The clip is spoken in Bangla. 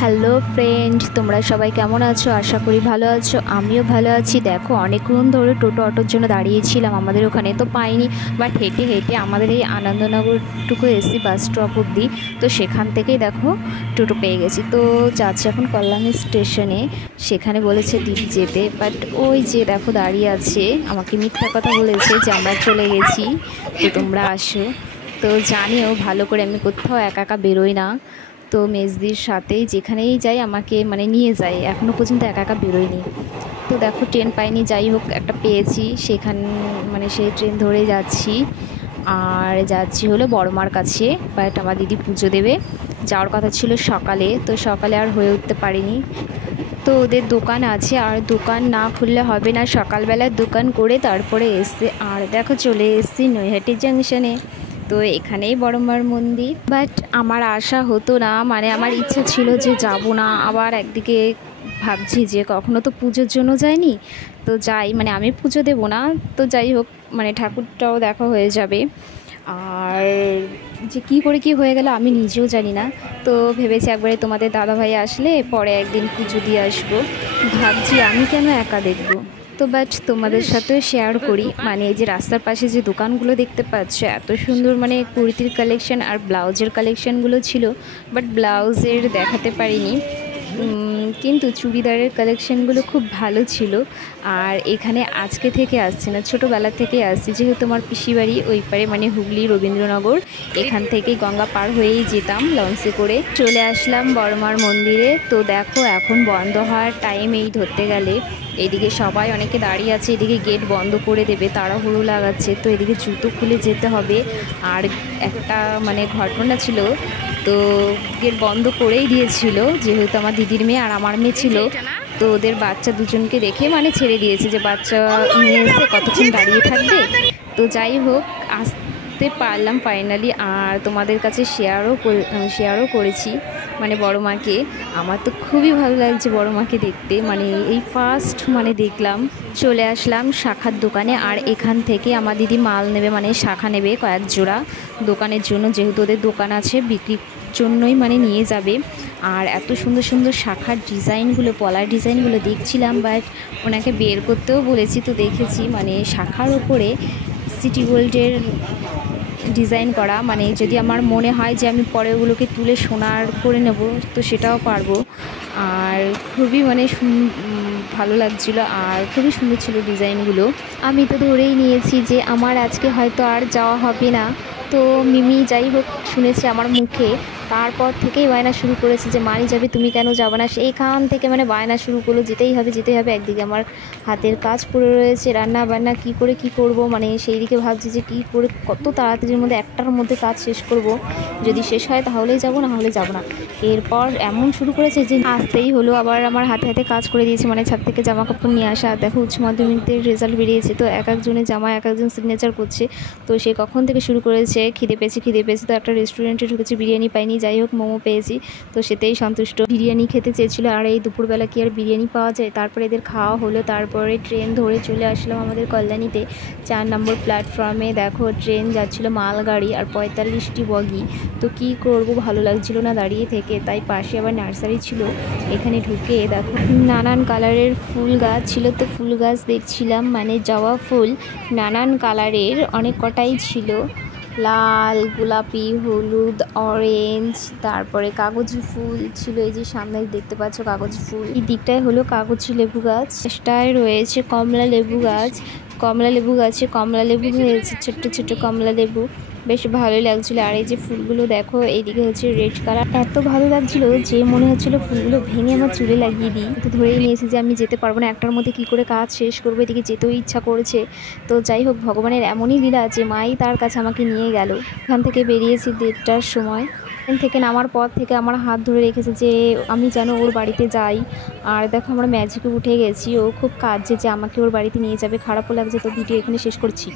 হ্যালো ফ্রেন্ড, তোমরা সবাই কেমন আছো? আশা করি ভালো আছো। আমিও ভালো আছি। দেখো, অনেকক্ষণ ধরে টোটো অটোর জন্য দাঁড়িয়েছিলাম আমাদের ওখানে, তো পাইনি। বাট হেঁটে হেঁটে আমাদের এই আনন্দনগরটুকু এসেছি বাস স্টপ অবধি। তো সেখান থেকেই দেখো টোটো পেয়ে গেছি। তো যাচ্ছি এখন কল্যাণী স্টেশনে। সেখানে বলেছে দিদি যেতে, বাট ওই যে দেখো দাঁড়িয়ে আছে, আমাকে মিথ্যা কথা বলেছে যে আমরা চলে গেছি, তো তোমরা আসো। তো জানিও ভালো করে আমি কোথাও একা একা বেরোই না। তো মেজদির সাথেই যেখানেই যাই আমাকে নিয়ে যায়, এখনও পর্যন্ত একা একা বেরোয়নি। তো দেখো ট্রেন পাইনি, যাই হোক একটা পেয়েছি, সেই ট্রেন ধরে যাচ্ছি। আর যাচ্ছি হলো বড়মার কাছে, বাট আমার দিদি পুজো দেবে, যাওয়ার কথা ছিল সকালে, তো সকালে আর হয়ে উঠতে পারিনি। তো ওদের দোকান আছে, আর দোকান না খুললে হবে না, সকালবেলায় দোকান করে তারপরে এসছে। আর দেখো চলে এসছি নৈহাটি জাংশনে। তো এখানেই বড়মার মন্দির, বাট আমার আশা হতো না, আমার ইচ্ছা ছিল যে যাব না। আবার একদিকে ভাবছি যে কখনো তো পুজোর জন্য যাইনি, তো যাই, আমি পুজো দেবো না, তো যাই হোক ঠাকুরটাও দেখা হয়ে যাবে। আর যে কী করে কি হয়ে গেল আমি নিজেও জানি না। তো ভেবেছি একবারে তোমাদের দাদাভাই আসলে পরে একদিন পুজো দিয়ে আসবো। ভাবছি আমি কেন একা দেখবো। তো বাট তোমাদের সাথেও শেয়ার করি, এই যে রাস্তার পাশে যে দোকানগুলো দেখতে পাচ্ছ, এত সুন্দর কুর্তির কালেকশন আর ব্লাউজের কালেকশানগুলো ছিল, বাট ব্লাউজের দেখাতে পারিনি, কিন্তু চুড়িদারের কালেকশানগুলো খুব ভালো ছিল। আর এখানে আজকে থেকে আসছে না, ছোটোবেলা থেকে আসছি, যেহেতু আমার পিসিবাড়ি ওই পারে হুগলি রবীন্দ্রনগর, এখান থেকেই গঙ্গা পার হয়েই যেতাম লঞ্চে করে। চলে আসলাম বড়মার মন্দিরে। তো দেখো এখন বন্ধ হওয়ার টাইম, এই ধরতে গেলে এদিকে সবাই অনেকে দাঁড়িয়ে আছে, এদিকে গেট বন্ধ করে দেবে, তাড়াহুড়ো লাগাচ্ছে, তো এদিকে জুতো খুলে যেতে হবে। আর একটা ঘটনা ছিল, তো গেট বন্ধ করেই দিয়েছিল, যেহেতু আমার দিদির মেয়ে আর আমার মেয়ে ছিল, তো ওদের বাচ্চা দুজনকে রেখে ছেড়ে দিয়েছে যে বাচ্চা নিয়ে এসে কতক্ষণ দাঁড়িয়ে থাকবে। তো যাই হোক আসতে পারলাম ফাইনালি, আর তোমাদের কাছে শেয়ারও করেছি বড় মাকে। আমার তো খুবই ভালো লাগছে বড় মাকে দেখতে, এই ফার্স্ট দেখলাম। চলে আসলাম শাখার দোকানে, আর এখান থেকে আমার দিদি মাল নেবে, শাখা নেবে কয়েক জোড়া দোকানের জন্য, যেহেতু ওদের দোকান আছে বিক্রির জন্যই নিয়ে যাবে। আর এত সুন্দর সুন্দর শাখার ডিজাইনগুলো, পলার ডিজাইনগুলো দেখছিলাম, বাট ওনাকে বের করতেও বলেছি, তো দেখেছি শাখার ওপরে সিটি গোল্ডের ডিজাইন করা, যদি আমার মনে হয় যে আমি পরে ওগুলোকে তুলে সোনার করে নেব, তো সেটাও পারবো। আর খুবই ভালো লাগছিলো, আর খুবই সুন্দর ছিল ডিজাইনগুলো। আমি তো ধরেই নিয়েছি যে আমার আজকে হয়তো আর যাওয়া হবে না। তো মিমি যাই হোক শুনেছে আমার মুখে, তারপর থেকেই বায়না শুরু করেছে যে মানি যাবে, তুমি কেন যাবে না। সেইখান থেকে বায়না শুরু করলো, যেতেই হবে যেতেই হবে। একদিকে আমার হাতের কাজ পড়ে রয়েছে, রান্না বান্না কী করে কী করব, সেই দিকে ভাবছি যে কী করে কত তাড়াতাড়ির মধ্যে একটার মধ্যে কাজ শেষ করব, যদি শেষ হয় তাহলেই যাব, না হলে যাব না। এরপর এমন শুরু করেছে যে আসতেই হলো। আবার আমার হাতে হাতে কাজ করে দিয়েছে, ছাদ থেকে জামা কাপড় নিয়ে আসা। দেখো উচ্চ মাধ্যমিকের রেজাল্ট বেরিয়েছে, তো এক একজনের জামা এক একজন সিগনেচার করছে। তো সে কখন থেকে শুরু করেছে খিদে পেয়েছি, তো একটা রেস্টুরেন্টে ঢুকেছি, বিরিয়ানি পাইনি, যাই হোক মোমো পেয়েছি, তো সেটাই সন্তুষ্ট। বিরিয়ানি খেতে চেয়েছিলো, আর এই দুপুরবেলা কি আর বিরিয়ানি পাওয়া যায়। তারপরে এদের খাওয়া হলো, তারপরে ট্রেন ধরে চলে আসলাম আমাদের কল্যাণীতে 4 নম্বর প্ল্যাটফর্মে। দেখো ট্রেন যাচ্ছিলো মালগাড়ি, আর 45টি বগি। তো কি করব, ভালো লাগছিল না দাঁড়িয়ে থেকে, তাই পাশে আবার নার্সারি ছিল, এখানে ঢুকে দেখো নানান কালারের ফুল গাছ ছিল। তো ফুল গাছ দেখছিলাম, জবা ফুল নানান কালারের অনেক কটাই ছিল, লাল, গোলাপি, হলুদ, অরেঞ্জ, তারপরে কাগজি ফুল ছিল। এই যে সামনে দেখতে পাচ্ছ কাগজি ফুল, এই দিকটায় হলো কাগজি লেবু গাছ, সেটায় রয়েছে কমলা লেবু গাছ। কমলা লেবু গাছে কমলা লেবু হয়েছে, ছোট্ট ছোট্ট কমলা লেবু, বেশ ভালোই লাগছিলো। আর এই যে ফুলগুলো দেখো, এইদিকে হচ্ছে রেড কালার, এত ভালো লাগছিলো যে মনে হচ্ছিলো ফুলগুলো ভেঙে আমার চুলে লাগিয়ে দিই। তো ধরেই নিয়েছি যে আমি যেতে পারবো না, একটার মধ্যে কি করে কাজ শেষ করবো, এদিকে যেতেও ইচ্ছা করেছে। তো যাই হোক ভগবানের এমনই লীলা যে মাই তার কাছে আমাকে নিয়ে গেল। এখান থেকে বেরিয়েছি 1:30টার সময়। ট্রেন থেকে নামার পর থেকে আমার হাত ধরে রেখেছে যে আমি যেন ওর বাড়িতে যাই। আর দেখো আমরা ম্যাজিকে উঠে গেছি, ও খুব কাঁদছে যে আমাকে ওর বাড়িতে নিয়ে যাবে, খারাপও লাগছে। তো ভিডিও এখানে শেষ করছি।